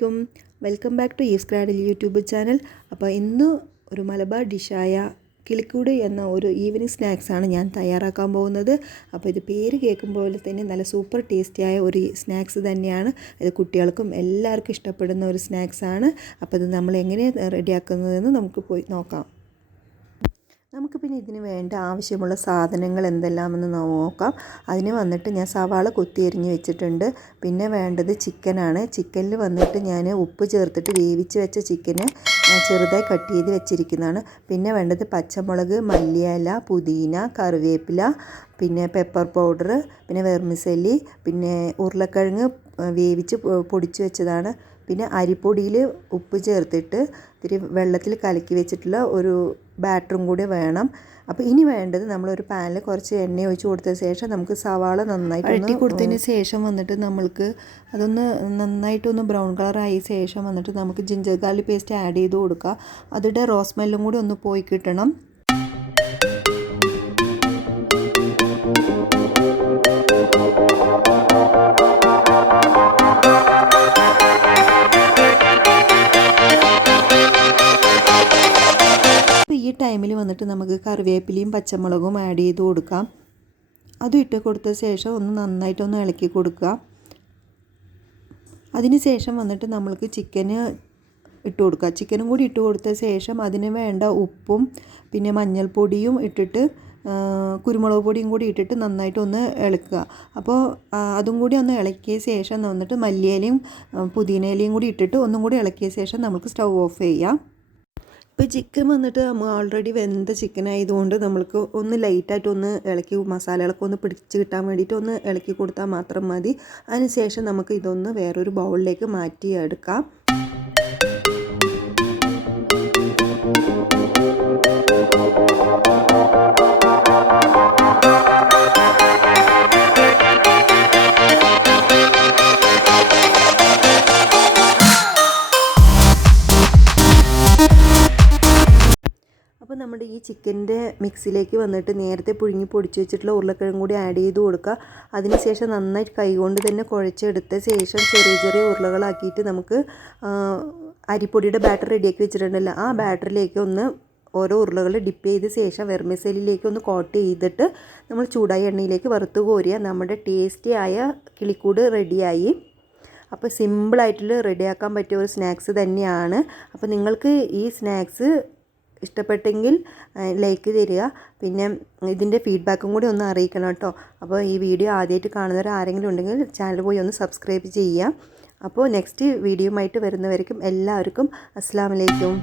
അലൈക്കും. Welcome back to evescradle YouTube channel. അപ്പോൾ ഇന്ന് ഒരു മലബാർ ഡിഷായ കിളിക്കൂട് എന്ന ഒരു ഈവനിങ് സ്നാക്സാണ് ഞാൻ തയ്യാറാക്കാൻ പോകുന്നത്. അപ്പോൾ ഇത് പേര് കേൾക്കുമ്പോൾ തന്നെ നല്ല സൂപ്പർ ടേസ്റ്റിയായ ഒരു സ്നാക്സ് തന്നെയാണ്. ഇത് കുട്ടികൾക്കും എല്ലാവർക്കും ഇഷ്ടപ്പെടുന്ന ഒരു സ്നാക്സാണ്. അപ്പോൾ ഇത് നമ്മൾ എങ്ങനെ റെഡിയാക്കുന്നതെന്ന് നമുക്ക് പോയി നോക്കാം. നമുക്ക് പിന്നെ ഇതിന് വേണ്ട ആവശ്യമുള്ള സാധനങ്ങൾ എന്തെല്ലാമെന്ന് നോക്കാം. അതിന് വന്നിട്ട് ഞാൻ സവാള കൊത്തി എരിഞ്ഞ് വെച്ചിട്ടുണ്ട്. പിന്നെ വേണ്ടത് ചിക്കനാണ്. ചിക്കനിൽ വന്നിട്ട് ഞാൻ ഉപ്പ് ചേർത്തിട്ട് വേവിച്ച് വെച്ച ചിക്കന് ചെറുതായി കട്ട് ചെയ്ത് വെച്ചിരിക്കുന്നതാണ്. പിന്നെ വേണ്ടത് പച്ചമുളക്, മല്ലിയില, പുതിന, കറിവേപ്പില, പിന്നെ പെപ്പർ പൗഡർ, പിന്നെ വെർമിസെല്ലി, പിന്നെ ഉരുളക്കിഴങ്ങ് വേവിച്ച് പൊടിച്ച് വെച്ചതാണ്. പിന്നെ അരിപ്പൊടിയിൽ ഉപ്പ് ചേർത്തിട്ട് ഇത്തിരി വെള്ളത്തിൽ കലക്കി വെച്ചിട്ടുള്ള ഒരു ബാറ്ററും കൂടി വേണം. അപ്പോൾ ഇനി വേണ്ടത് നമ്മളൊരു പാനിൽ കുറച്ച് എണ്ണ ഒഴിച്ച് കൊടുത്ത ശേഷം നമുക്ക് സവാള നന്നായിട്ട് വഴറ്റി കൊടുത്തതിന് ശേഷം വന്നിട്ട് നമ്മൾക്ക് അതൊന്ന് നന്നായിട്ടൊന്ന് ബ്രൗൺ കളറായ ശേഷം വന്നിട്ട് നമുക്ക് ജിഞ്ചർ ഗാർലിക് പേസ്റ്റ് ആഡ് ചെയ്ത് കൊടുക്കുക. അതിൻ്റെ റോസ് സ്മെല്ലും കൂടി ഒന്ന് പോയി കിട്ടണം. ഈ ടൈമിൽ വന്നിട്ട് നമുക്ക് കറിവേപ്പിലയും പച്ചമുളകും ആഡ് ചെയ്ത് കൊടുക്കാം. അതും ഇട്ട് കൊടുത്ത ശേഷം ഒന്ന് നന്നായിട്ടൊന്ന് ഇളക്കി കൊടുക്കുക. അതിന് ശേഷം വന്നിട്ട് നമ്മൾക്ക് ചിക്കന് ഇട്ട് കൊടുക്കുക. ചിക്കനും കൂടി ഇട്ട് കൊടുത്ത ശേഷം അതിന് വേണ്ട ഉപ്പും പിന്നെ മഞ്ഞൾപ്പൊടിയും ഇട്ടിട്ട് കുരുമുളക് പൊടിയും കൂടി ഇട്ടിട്ട് നന്നായിട്ടൊന്ന് ഇളക്കുക. അപ്പോൾ അതും കൂടി ഒന്ന് ഇളക്കിയ ശേഷം വന്നിട്ട് മല്ലിയിലയും പുതിനയിലയും കൂടി ഇട്ടിട്ട് ഒന്നും കൂടി ഇളക്കിയ ശേഷം നമുക്ക് സ്റ്റൗ ഓഫ് ചെയ്യാം. ഇപ്പോൾ ചിക്കൻ വന്നിട്ട് നമ്മൾ ഓൾറെഡി വെന്ത ചിക്കൻ ആയതുകൊണ്ട് നമ്മൾക്ക് ഒന്ന് ലൈറ്റായിട്ടൊന്ന് ഇളക്കി മസാലകളൊക്കെ ഒന്ന് പിടിച്ച് കിട്ടാൻ വേണ്ടിയിട്ട് ഒന്ന് ഇളക്കി കൊടുത്താൽ മാത്രം മതി. അതിനുശേഷം നമുക്ക് ഇതൊന്ന് വേറൊരു ബൗളിലേക്ക് മാറ്റിയെടുക്കാം. അപ്പോൾ നമ്മുടെ ഈ ചിക്കൻ്റെ മിക്സിലേക്ക് വന്നിട്ട് നേരത്തെ പുഴുങ്ങി പൊടിച്ച് വെച്ചിട്ടുള്ള ഉരുളക്കിഴങ്ങ് കൂടി ആഡ് ചെയ്ത് കൊടുക്കുക. അതിനുശേഷം നന്നായിട്ട് കൈകൊണ്ട് തന്നെ കുഴച്ചെടുത്ത ശേഷം ചെറിയ ചെറിയ ഉരുളകളാക്കിയിട്ട് നമുക്ക് അരിപ്പൊടിയുടെ ബാറ്റർ റെഡിയാക്കി വെച്ചിട്ടുണ്ടല്ലോ, ആ ബാറ്ററിലേക്ക് ഒന്ന് ഓരോ ഉരുളകൾ ഡിപ്പ് ചെയ്ത ശേഷം വെർമിസെല്ലിലേക്ക് ഒന്ന് കോട്ട് ചെയ്തിട്ട് നമ്മൾ ചൂടായ എണ്ണയിലേക്ക് വറുത്ത് കോരിയ നമ്മുടെ ടേസ്റ്റി ആയ കിളിക്കൂട് റെഡിയായി. അപ്പോൾ സിമ്പിളായിട്ടുള്ള റെഡിയാക്കാൻ പറ്റിയ ഒരു സ്നാക്സ് തന്നെയാണ്. അപ്പോൾ നിങ്ങൾക്ക് ഈ സ്നാക്സ് ഇഷ്ടപ്പെട്ടെങ്കിൽ ലൈക്ക് തരിക. പിന്നെ ഇതിൻ്റെ ഫീഡ്ബാക്കും കൂടി ഒന്ന് അറിയിക്കണം കേട്ടോ. അപ്പോൾ ഈ വീഡിയോ ആദ്യമായിട്ട് കാണുന്നവർ ആരെങ്കിലും ഉണ്ടെങ്കിൽ ചാനൽ പോയി ഒന്ന് സബ്സ്ക്രൈബ് ചെയ്യുക. അപ്പോൾ നെക്സ്റ്റ് വീഡിയോയുമായിട്ട് വരുന്നവരേക്കും എല്ലാവർക്കും അസ്സലാമു അലൈക്കും.